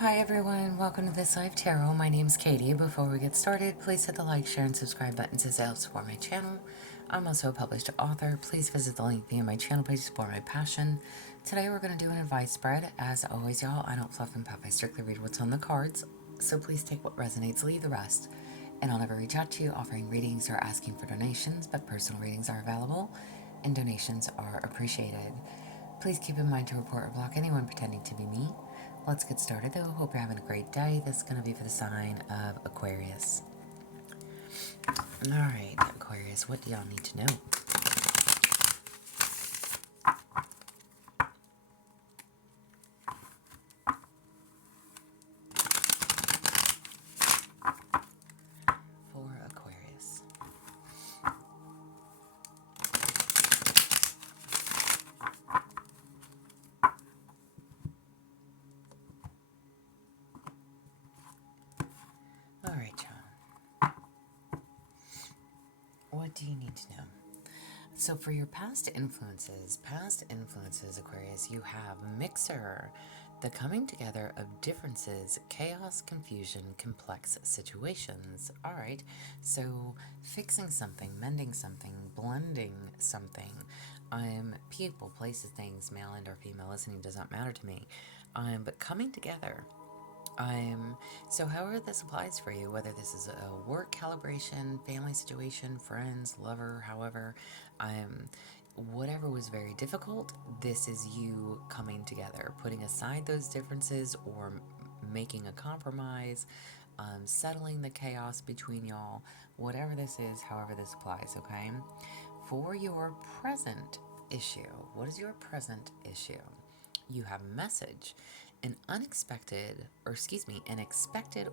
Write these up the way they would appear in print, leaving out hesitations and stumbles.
Hi everyone, welcome to This Life Tarot. My name's Katie. Before we get started, please hit the like, share, and subscribe buttons as they help support my channel. I'm also a published author. Please visit the link via my channel page to support my passion. Today we're going to do an advice spread. As always, y'all, I don't fluff and puff. I strictly read what's on the cards. So please take what resonates, leave the rest. And I'll never reach out to you offering readings or asking for donations, but personal readings are available and donations are appreciated. Please keep in mind to report or block anyone pretending to be me. Let's get started though. Hope you're having a great day. This is going to be for the sign of Aquarius. Alright, Aquarius, what do y'all need to know? For Aquarius. Alright, y'all. What do you need to know? So for your past influences, Aquarius, you have mixer, the coming together of differences, chaos, confusion, complex situations. All right, so fixing something, mending something, blending something. People, places, things, male and or female listening does not matter to me. But coming together. So however this applies for you, whether this is a work calibration, family situation, friends, lover, however, whatever was very difficult, this is you coming together, putting aside those differences or making a compromise, settling the chaos between y'all, whatever this is, however this applies, okay? For your present issue, what is your present issue? You have message, an expected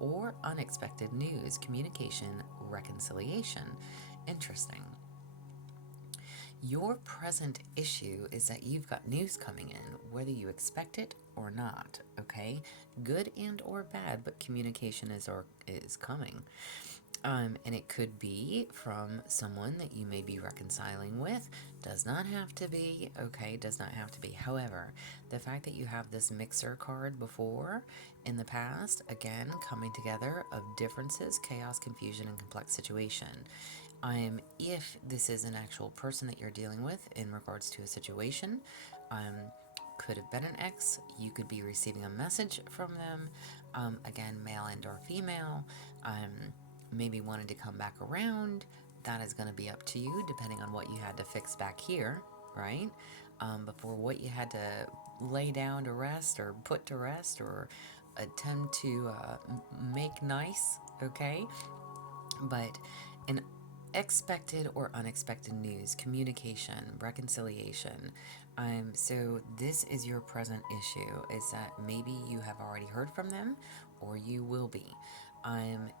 or unexpected news, communication, reconciliation. Interesting. Your present issue is that you've got news coming in, whether you expect it or not, okay? Good and or bad, but communication is coming. And it could be from someone that you may be reconciling with. Does not have to be, okay? Does not have to be. However, the fact that you have this mixer card before in the past, again, coming together of differences, chaos, confusion, and complex situation. If this is an actual person that you're dealing with in regards to a situation, could have been an ex. You could be receiving a message from them. Again, male and or female. Maybe wanted to come back around. That is going to be up to you, depending on what you had to fix back here, right? Before what you had to lay down to rest or put to rest or attempt to make nice, okay? But an expected or unexpected news, communication, reconciliation. So this is your present issue, is that maybe you have already heard from them or you will be.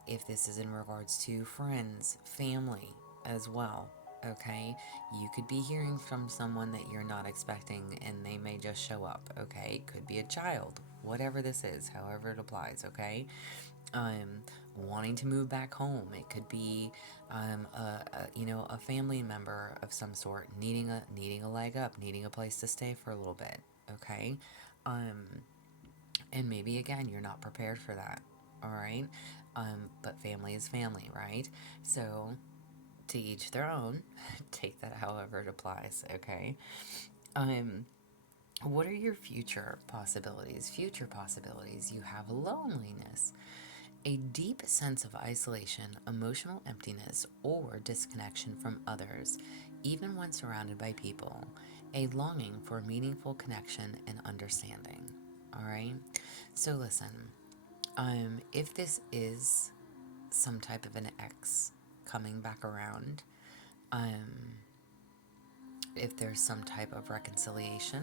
If this is in regards to friends, family as well, okay? You could be hearing from someone that you're not expecting and they may just show up, okay? Could be a child, whatever this is, however it applies, okay? Wanting to move back home. It could be, a family member of some sort needing a leg up, needing a place to stay for a little bit. Okay, and maybe again you're not prepared for that. All right, but family is family, right? So to each their own. Take that however it applies. Okay. What are your future possibilities? Future possibilities. You have loneliness. A deep sense of isolation, emotional emptiness, or disconnection from others, even when surrounded by people. A longing for meaningful connection and understanding. All right? So listen, if this is some type of an ex coming back around, if there's some type of reconciliation,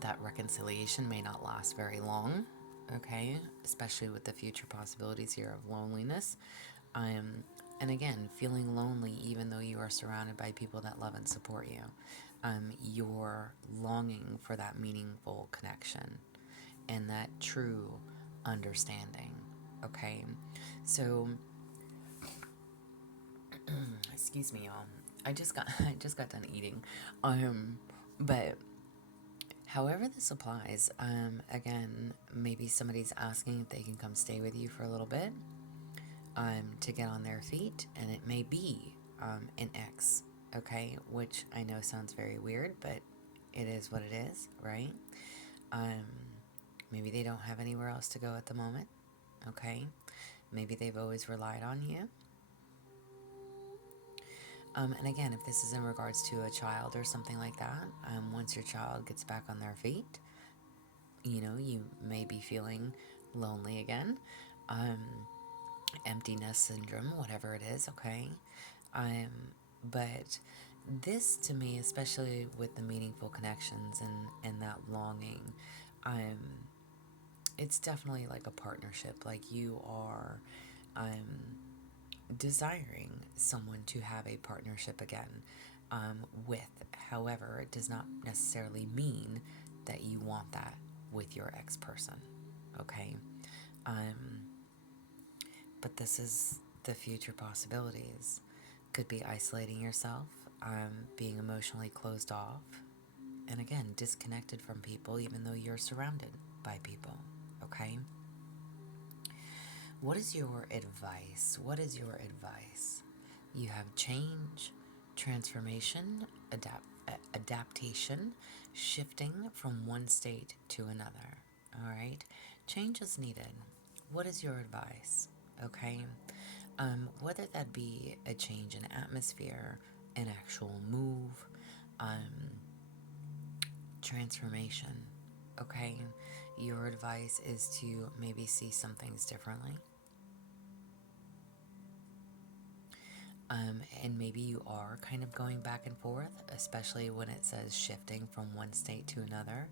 that reconciliation may not last very long, okay? Especially with the future possibilities here of loneliness. And again, feeling lonely even though you are surrounded by people that love and support you. You're longing for that meaningful connection and that true understanding, okay? So, excuse me, y'all. I just got done eating. But However this applies, again, maybe somebody's asking if they can come stay with you for a little bit, to get on their feet, and it may be an ex, okay? Which I know sounds very weird, but it is what it is, right? Um, Maybe they don't have anywhere else to go at the moment, okay? Maybe they've always relied on you. And again, if this is in regards to a child or something like that, once your child gets back on their feet, you may be feeling lonely again. Empty nest syndrome, whatever it is, okay? Um, but this to me, especially with the meaningful connections and that longing, it's definitely like a partnership. Like you are desiring someone to have a partnership again with. However, it does not necessarily mean that you want that with your ex person, okay? But this is the future possibilities. Could be isolating yourself, being emotionally closed off, and again, disconnected from people even though you're surrounded by people, okay? What is your advice? What is your advice? You have change, transformation, adaptation, shifting from one state to another, all right? Change is needed. What is your advice? Okay? Whether that be a change in atmosphere, an actual move, transformation, okay? Your advice is to maybe see some things differently. And maybe you are kind of going back and forth, especially when it says shifting from one state to another.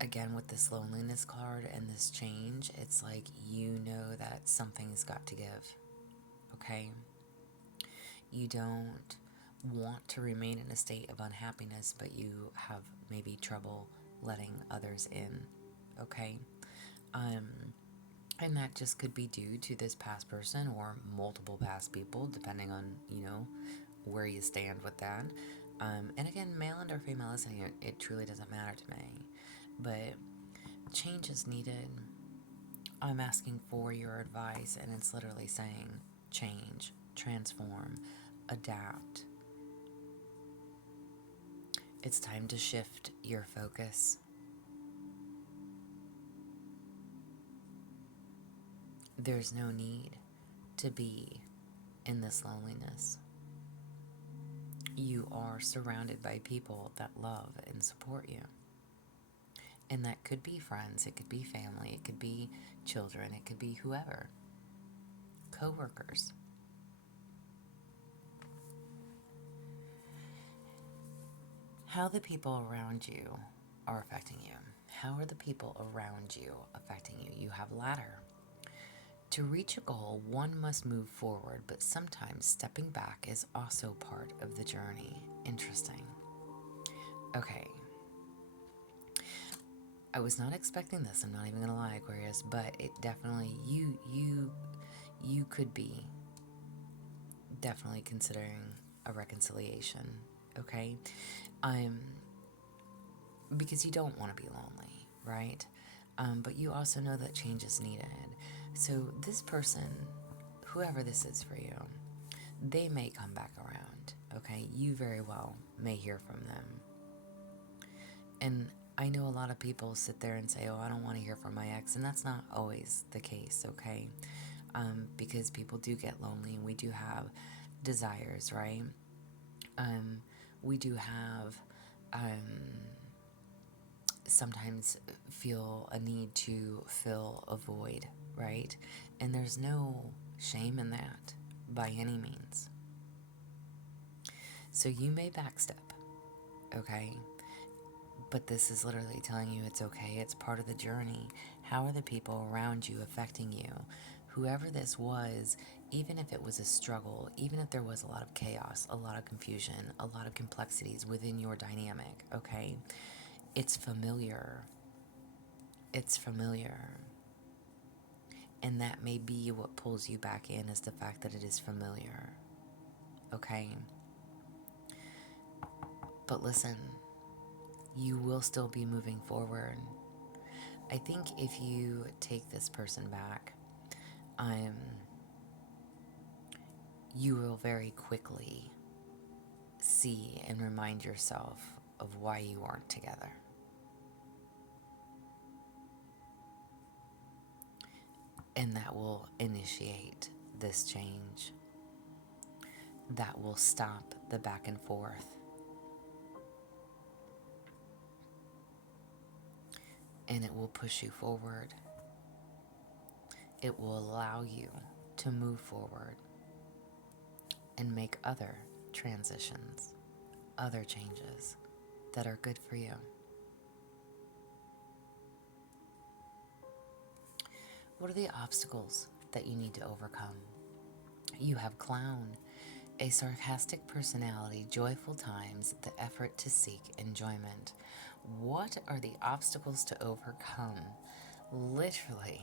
Again, with this loneliness card and this change, it's like you know that something's got to give, okay? You don't want to remain in a state of unhappiness, but you have maybe trouble letting others in, okay? And that just could be due to this past person or multiple past people, depending on, where you stand with that. And again, male and or female listening, it truly doesn't matter to me. But change is needed. I'm asking for your advice, and it's literally saying change, transform, adapt. It's time to shift your focus. There's no need to be in this loneliness. You are surrounded by people that love and support you. And that could be friends, it could be family, it could be children, it could be whoever. Co-workers. How the people around you are affecting you. How are the people around you affecting you? You have ladder. To reach a goal, one must move forward, but sometimes stepping back is also part of the journey. Interesting. Okay. I was not expecting this. I'm not even gonna lie, Aquarius, but it definitely you could be definitely considering a reconciliation. Okay, because you don't want to be lonely, right? But you also know that change is needed. So this person, whoever this is for you, they may come back around. Okay, you very well may hear from them. And I know a lot of people sit there and say, oh, I don't want to hear from my ex, and that's not always the case, okay? Because people do get lonely, and we do have desires, right? We do have sometimes feel a need to fill a void, right? And there's no shame in that by any means. So you may backstep, okay? But this is literally telling you it's okay. It's part of the journey. How are the people around you affecting you? Whoever this was, even if it was a struggle, even if there was a lot of chaos, a lot of confusion, a lot of complexities within your dynamic, okay? It's familiar. It's familiar. And that may be what pulls you back in, is the fact that it is familiar, okay? But listen, you will still be moving forward. I think if you take this person back, you will very quickly see and remind yourself of why you aren't together. And that will initiate this change. That will stop the back and forth. And it will push you forward. It will allow you to move forward and make other transitions, other changes that are good for you. What are the obstacles that you need to overcome? You have clown, a sarcastic personality, joyful times, the effort to seek enjoyment. What are the obstacles to overcome? Literally.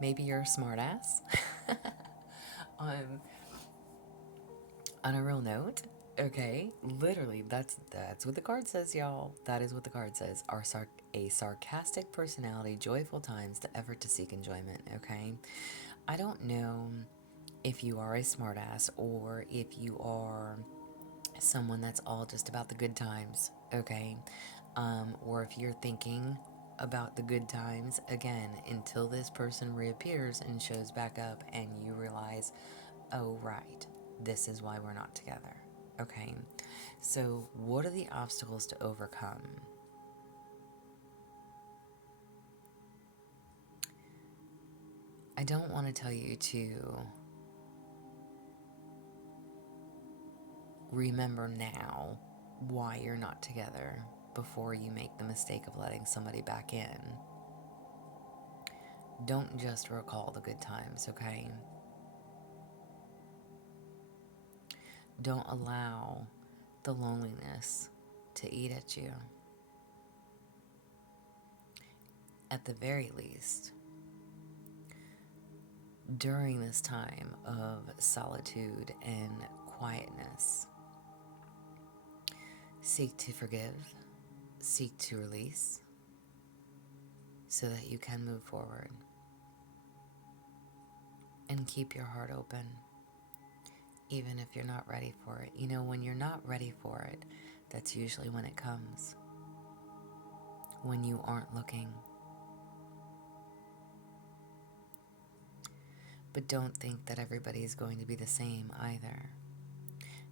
Maybe you're a smartass. On a real note, okay, literally, that's what the card says, y'all. That is what the card says. A sarcastic personality, joyful times, the effort to seek enjoyment, okay? I don't know if you are a smartass or if you are someone that's all just about the good times, okay? Or if you're thinking about the good times again until this person reappears and shows back up and you realize, oh, right, this is why we're not together, okay? So what are the obstacles to overcome? I don't want to tell you to remember now why you're not together before you make the mistake of letting somebody back in. Don't just recall the good times, okay? Don't allow the loneliness to eat at you. At the very least, during this time of solitude and quietness, seek to forgive, seek to release, so that you can move forward. And keep your heart open, even if you're not ready for it. You know, when you're not ready for it, that's usually when it comes. When you aren't looking. But don't think that everybody is going to be the same either.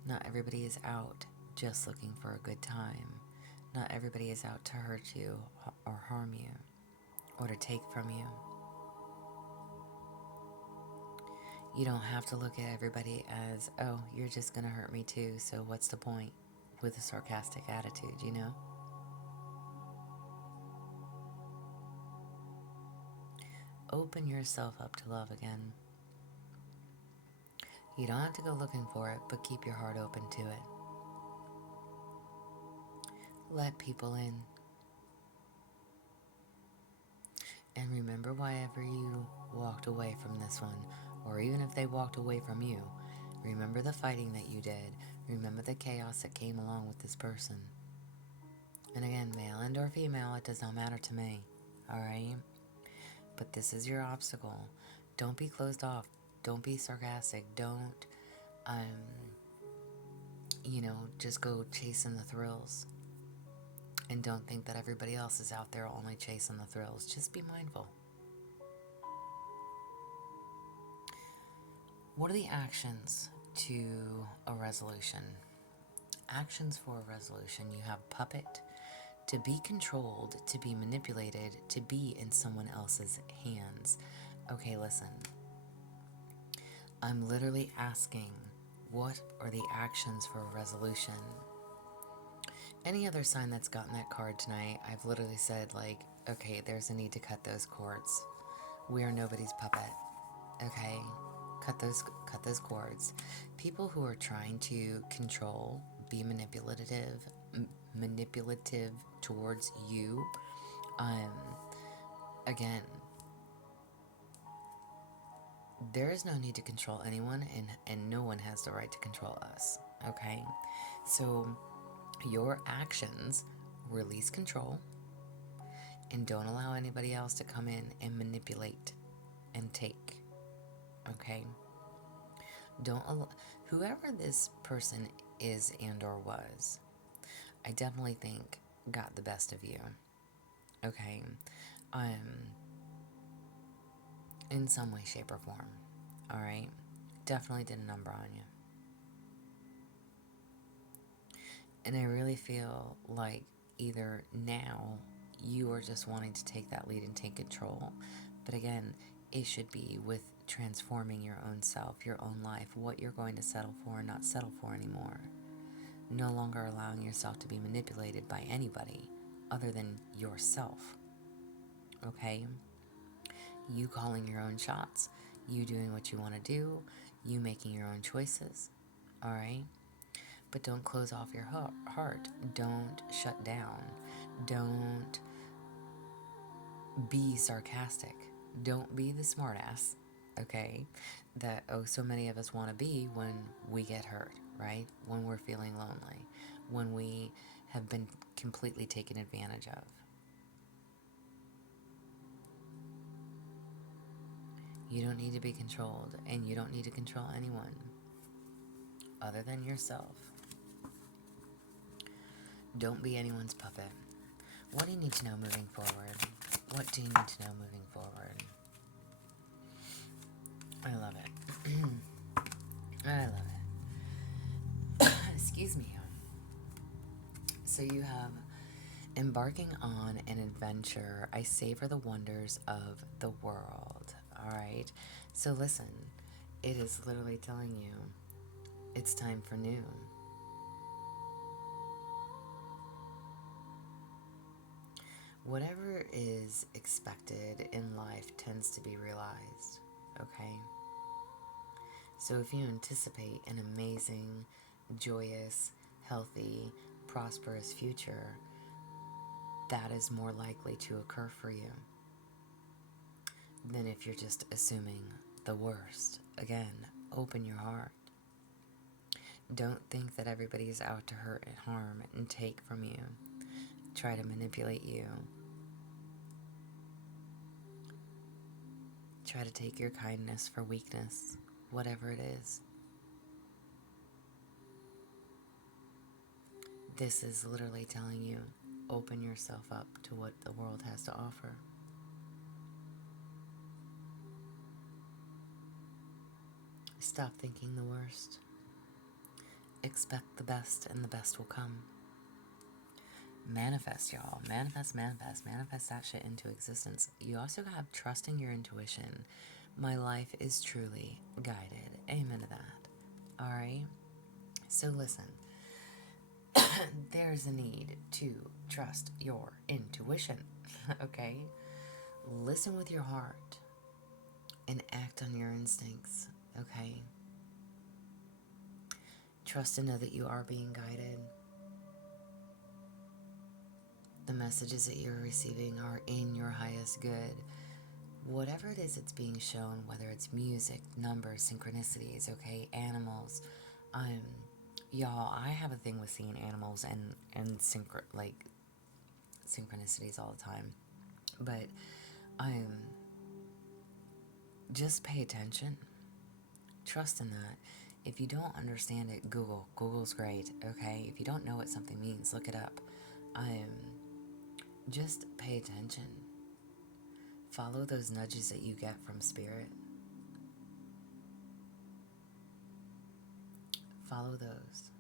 Not everybody is out just looking for a good time. Not everybody is out to hurt you or harm you or to take from you. You don't have to look at everybody as, oh, you're just going to hurt me too, so what's the point? With a sarcastic attitude, you know? Open yourself up to love again. You don't have to go looking for it, but keep your heart open to it. Let people in. And remember, whenever you walked away from this one, or even if they walked away from you, remember the fighting that you did. Remember the chaos that came along with this person. And again, male and or female, it does not matter to me. Alright? But this is your obstacle. Don't be closed off. Don't be sarcastic. Don't, just go chasing the thrills. And don't think that everybody else is out there only chasing the thrills. Just be mindful. What are the actions to a resolution? Actions for a resolution. You have puppet, to be controlled, to be manipulated, to be in someone else's hands. Okay, listen. I'm literally asking, what are the actions for a resolution? Any other sign that's gotten that card tonight, I've literally said, okay, there's a need to cut those cords. We are nobody's puppet. Okay? Cut those cords. People who are trying to control, be manipulative towards you, again, there is no need to control anyone, and no one has the right to control us. Okay? So Your actions release control and don't allow anybody else to come in and manipulate and take. Okay? Whoever this person is and or was, I definitely think got the best of you. Okay? In some way, shape, or form. Alright? Definitely did a number on you. And I really feel like either now you are just wanting to take that lead and take control. But again, it should be with transforming your own self, your own life, what you're going to settle for and not settle for anymore. No longer allowing yourself to be manipulated by anybody other than yourself. Okay? You calling your own shots, you doing what you want to do, you making your own choices. Alright? But don't close off your heart. Don't shut down. Don't be sarcastic. Don't be the smartass, okay, that so many of us want to be when we get hurt, right? When we're feeling lonely, when we have been completely taken advantage of. You don't need to be controlled, and you don't need to control anyone other than yourself. Don't be anyone's puppet. What do you need to know moving forward? What do you need to know moving forward? I love it. I love it. Excuse me. So you have embarking on an adventure. I savor the wonders of the world. Alright? So listen, it is literally telling you it's time for new. Whatever is expected in life tends to be realized, okay? So if you anticipate an amazing, joyous, healthy, prosperous future, that is more likely to occur for you than if you're just assuming the worst. Again, open your heart. Don't think that everybody is out to hurt and harm and take from you, try to manipulate you, try to take your kindness for weakness, whatever it is. This is literally telling you, open yourself up to what the world has to offer. Stop thinking the worst. Expect the best, and the best will come. Manifest, y'all. Manifest that shit into existence. You also have trusting your intuition. My life is truly guided. Amen to that. Alright? So listen. There's a need to trust your intuition. Okay? Listen with your heart and act on your instincts. Okay? Trust and know that you are being guided. The messages that you're receiving are in your highest good. Whatever it is that's being shown, whether it's music, numbers, synchronicities, okay, animals. Y'all, I have a thing with seeing animals and synchronicities all the time. But just pay attention. Trust in that. If you don't understand it, Google. Google's great, okay? If you don't know what something means, look it up. Just pay attention. Follow those nudges that you get from spirit. Follow those.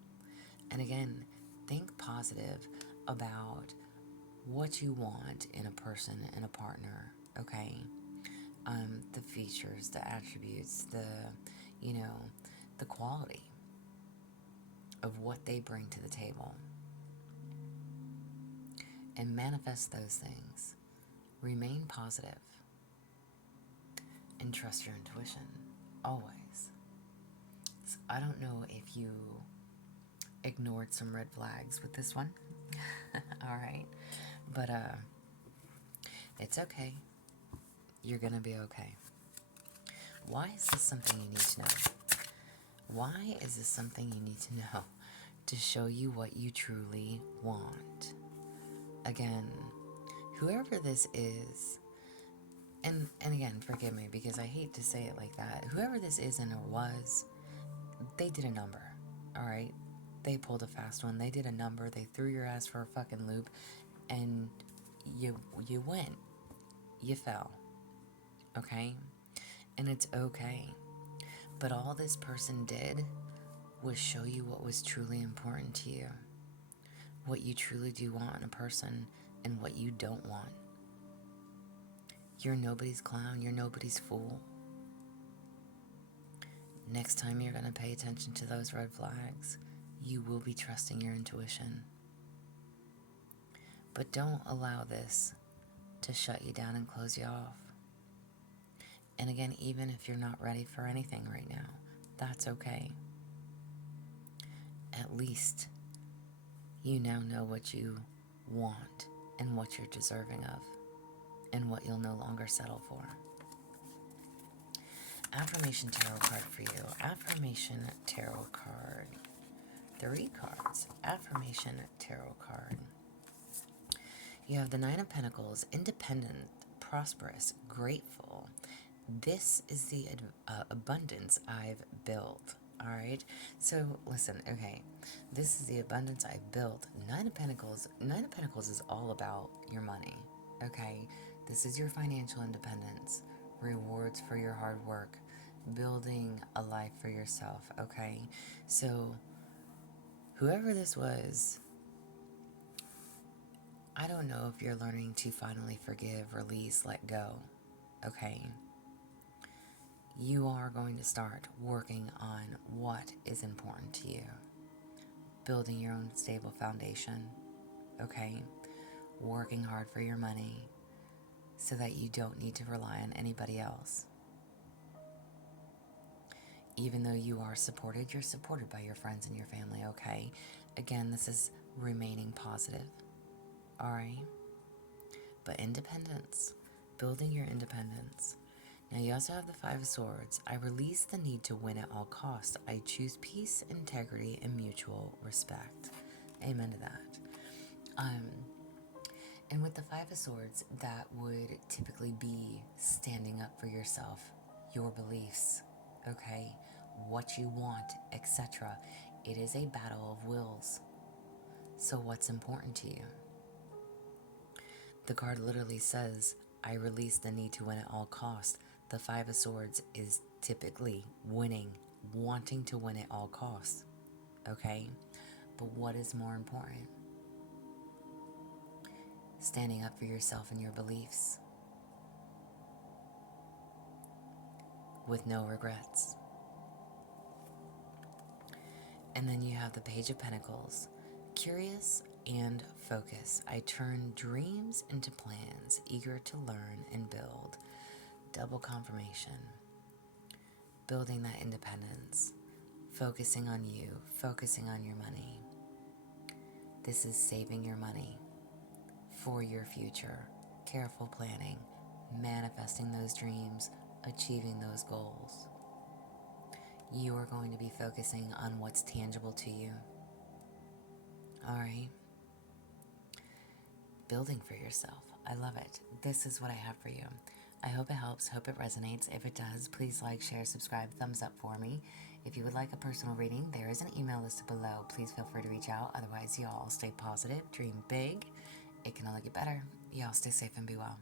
And again, think positive about what you want in a person and a partner, okay? The features, the attributes, the quality of what they bring to the table. And manifest those things. Remain positive. And trust your intuition. Always. So I don't know if you ignored some red flags with this one. Alright. But it's okay. You're gonna be okay. Why is this something you need to know? Why is this something you need to know? to show you what you truly want. Again, whoever this is, and again, forgive me because I hate to say it like that. Whoever this is and or was, they did a number, all right? They pulled a fast one. They did a number. They threw your ass for a fucking loop, and you went. You fell, okay? And it's okay. But all this person did was show you what was truly important to you, what you truly do want in a person, and what you don't want. You're nobody's clown. You're nobody's fool. Next time you're going to pay attention to those red flags, you will be trusting your intuition. But don't allow this to shut you down and close you off. And again, even if you're not ready for anything right now, that's okay. At least you now know what you want and what you're deserving of and what you'll no longer settle for. Affirmation tarot card for you. Affirmation tarot card. 3 cards. Affirmation tarot card. You have the Nine of Pentacles, independent, prosperous, grateful. This is the abundance I've built. All right. So listen. Okay. This is the abundance I've built. Nine of Pentacles. Nine of Pentacles is all about your money. Okay. This is your financial independence, rewards for your hard work, building a life for yourself. Okay. So whoever this was, I don't know if you're learning to finally forgive, release, let go. Okay. You are going to start working on what is important to you. Building your own stable foundation, okay? Working hard for your money so that you don't need to rely on anybody else. Even though you are supported, you're supported by your friends and your family, okay? Again, this is remaining positive, all right? But independence, building your independence. Now you also have the Five of Swords. I release the need to win at all costs. I choose peace, integrity, and mutual respect. Amen to that. And with the Five of Swords, that would typically be standing up for yourself, your beliefs, okay? What you want, etc. It is a battle of wills. So what's important to you? The card literally says, I release the need to win at all costs. The Five of Swords is typically winning, wanting to win at all costs, okay? But what is more important? Standing up for yourself and your beliefs with no regrets. And then you have the Page of Pentacles, curious and focus. I turn dreams into plans, eager to learn and build. Double confirmation. Building that independence. Focusing on you. Focusing on your money. This is saving your money for your future. Careful planning. Manifesting those dreams. Achieving those goals. You are going to be focusing on what's tangible to you. Alright? Building for yourself. I love it. This is what I have for you. I hope it helps. Hope it resonates. If it does, please like, share, subscribe, thumbs up for me. If you would like a personal reading, there is an email listed below. Please feel free to reach out. Otherwise, y'all stay positive, dream big. It can only get better. Y'all stay safe and be well.